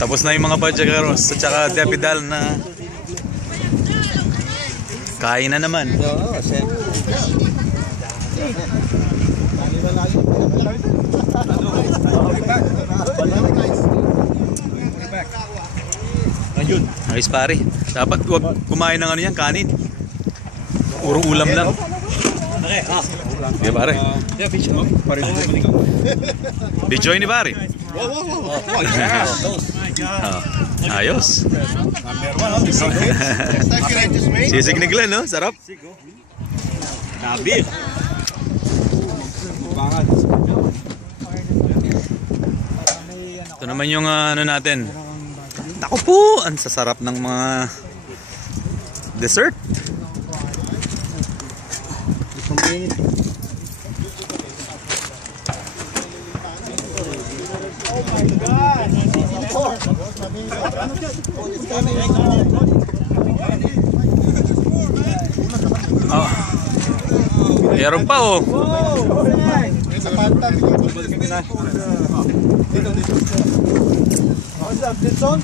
Tapos na yung mga Badyakeros at saka Depidal na kain na naman. Ayos pare. Dapat wag kumain ng ano yan, kanin. Puro ulam lang. Di pare. Bijoy ni pare. Ayos. Sisig ni Glenn, no? Sarap. Nabi. Ito naman yung ano natin. Naku po, ang sasarap ng mga dessert. Oh my God! Oh. Meron pa oh. Sa pantan. Dito. What's up, Ditson?